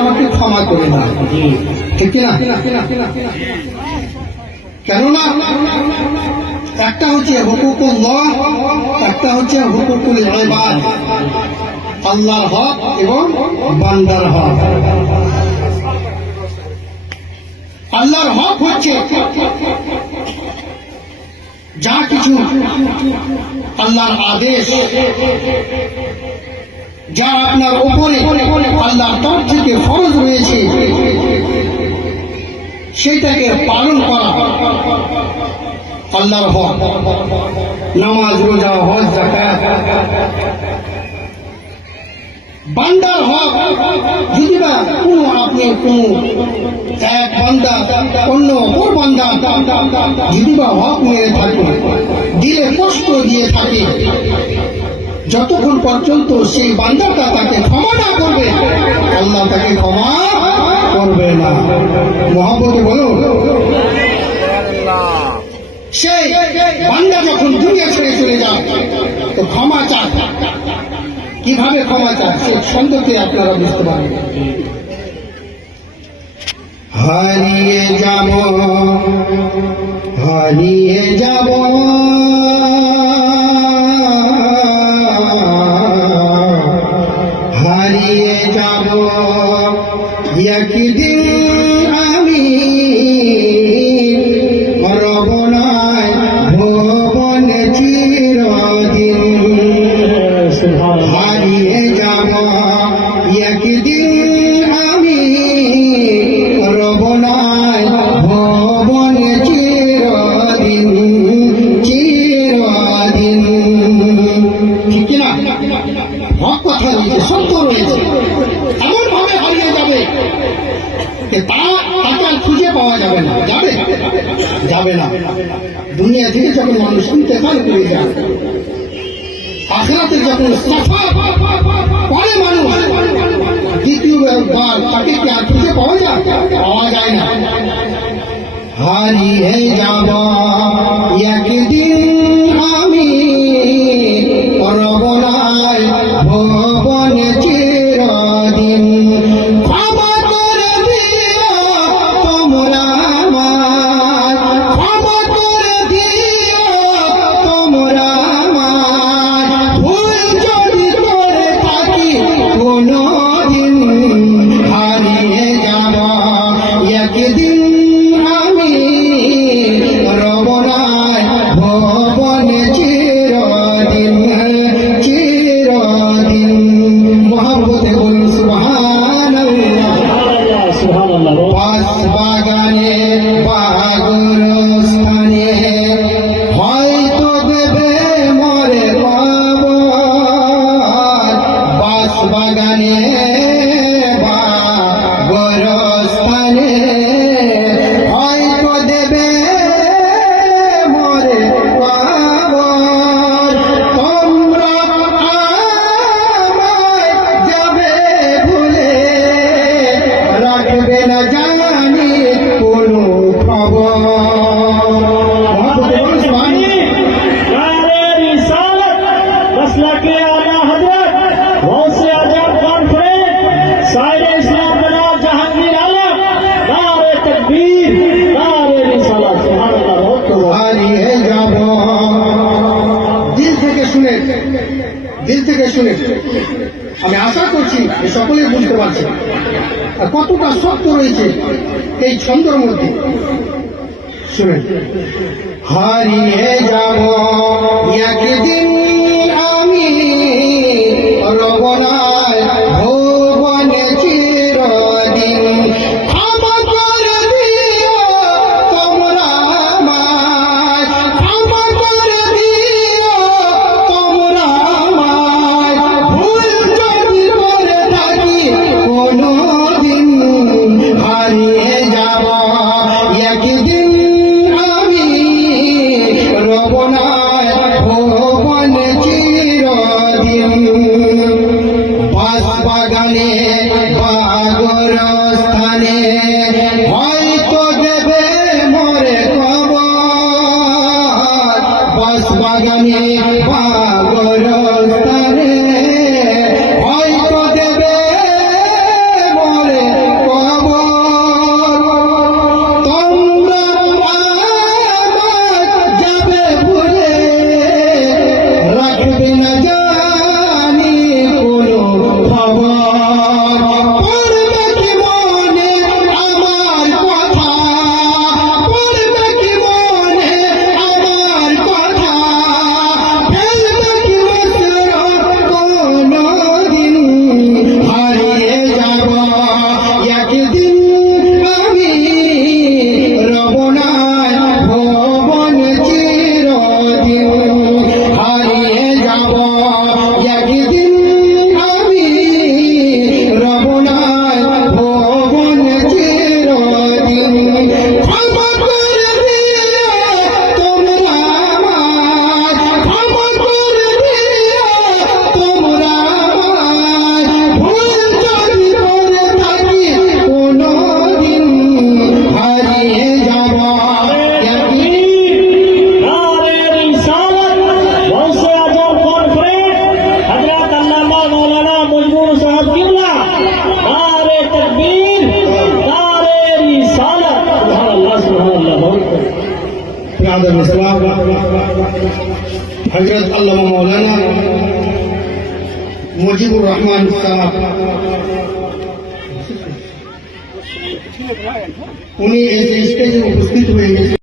আমাকে ক্ষমা করে না, ঠিক কিনা? কেননা একটা হচ্ছে হুকুকুল্লাহ, একটা হচ্ছে হুকুকুল ইবাদ, আল্লাহর হক এবং বান্দার হক। আল্লাহর হক হচ্ছে যা কিছু আল্লাহর আদেশ, যা আপনার উপরে আল্লাহর তরফ থেকে ফরজ রয়েছে সেটাকে পালন করা আল্লাহর হক। নামাজ, রোজা, হজ, যাকাত। বান্দার হক যদি বা কোনো আপনি কোনো এক বান্দা অন্য অপর বান্দা যদি বা হক মেরে থাকে, দিলে কষ্ট দিয়ে থাকে, যতক্ষণ পর্যন্ত সেই বান্দাটা তাকে ক্ষমা না করবে আল্লাহ তাকে ক্ষমা করবে না। মহব্বতে বলো, সেই বান্দা যখন দুনিয়া ছেড়ে চলে যায় তো ক্ষমা চায়। কিভাবে ক্ষমা চায় সে ছন্দকে আপনারা বুঝতে পারেন। হারিয়ে যাব, হারিয়ে যাব, হারিয়ে যাব একদিন আমি, রব নাই ভুবন চিরদিন। হারিয়ে যাব একদিন আমি, রব নাই ভুবন চিরদিন, চিরদিন। ঠিক কিনা? হক কথা রয়েছে, সত্য রয়েছে। এমন ভাবে হারিয়ে যাবে তাকে আর খুঁজে পাওয়া যাবে না। যাবে? যাবে না। দুনিয়া থেকে যখন মানুষ ইন্তেকাল করে যায়, আখিরাতে যখন সাফা করে মানুষ, দ্বিতীয়বার তাকে কি আর খুঁজে পাওয়া যায়? পাওয়া যায় না। হারিয়ে যাব একদিন আমি, রব নাই ভুবন চিরদিন। ক্ষমা করে দিও তোমরা আমায়, ক্ষমা করে দিও তোমরা আমায়, ভুল যদি করে থাকি কোনদিন। হারিয়ে যাব একদিন আমি, রব নাই ভুবন চিরদিন, চিরদিন। মহব্বতে বলুন সুবহানাল্লাহ। পাঁচ বাগানে বাগর স্থানে হয়তো দেবে মরে কবর। পাঁচ বাগানে বাগর স্থানে হয়তো দেবে মরে কবর। তোমরা আমায় যাবে ভুলে, রাখবে না জানি কোনো খবর। হারিয়ে যাব। দিল থেকে শুনে, দিল থেকে শুনে আমি আশা করছি যে সকলেই বুঝতে পারছে আর কতটা সত্য রয়েছে এই ছন্দের মধ্যে। শুনে, হারিয়ে যাব একদিন আমি, রব নাই ভুবন চিরদিন। ক্ষমা করে দিও তোমরা আমায়, ক্ষমা করে দিও তোমরা আমায়, ভুল যদি করে থাকি কোনদিন। হারিয়ে যাব একদিন আমি, রব নাই ভুবন চিরদিন। পাঁচ বাগানে বাগর স্থানে হয়তো দেবে মরে কবর। পাঁচ বাগানে বাগর স্থানে হয়তো দেবে মরে আদম ইসলাম হযরত আল্লামা মাওলানা মুজিবুর রহমান সাহেব উনি এই স্টেজে উপস্থিত হয়ে গেছেন।